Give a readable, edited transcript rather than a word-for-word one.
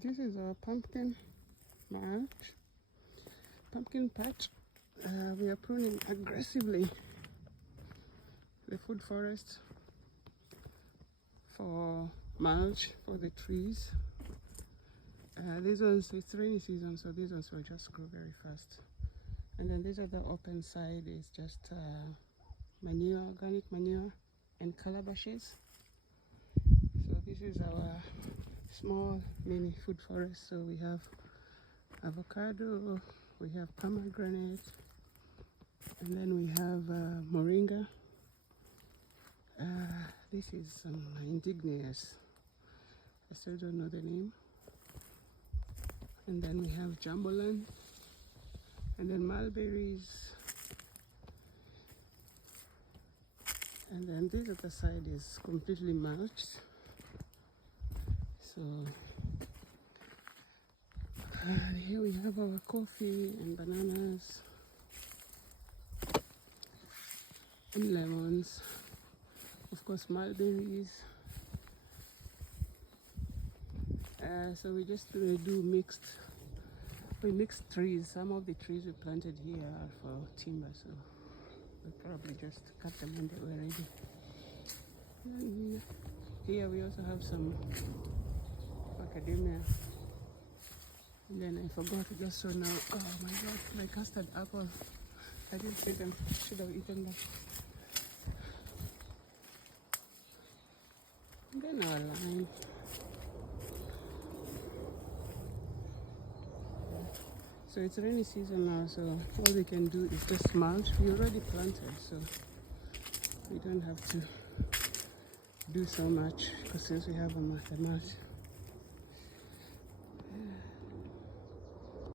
This is our pumpkin patch. We are pruning aggressively the food forest for mulch for the trees. These ones, it's rainy season, so these ones will just grow very fast. And then this other open side is just manure, organic manure and calabashes. So this is our small mini food forest. So we have avocado, we have pomegranate, and then we have moringa. This is indignious, I still don't know the name. And then we have jambolan, and then mulberries, and then this other side is completely mulched. So here we have our coffee and bananas and lemons, of course mulberries. So we just do mixed trees. Some of the trees we planted here are for timber, so we'll probably just cut them when they were ready. And here we also have some macadamia. And then I forgot to just show now. Oh my god, my custard apple. I didn't see them. Should have eaten them. And then our lime. So it's rainy season now, so all we can do is just mulch. We already planted, so we don't have to do so much, because since we have a mulch.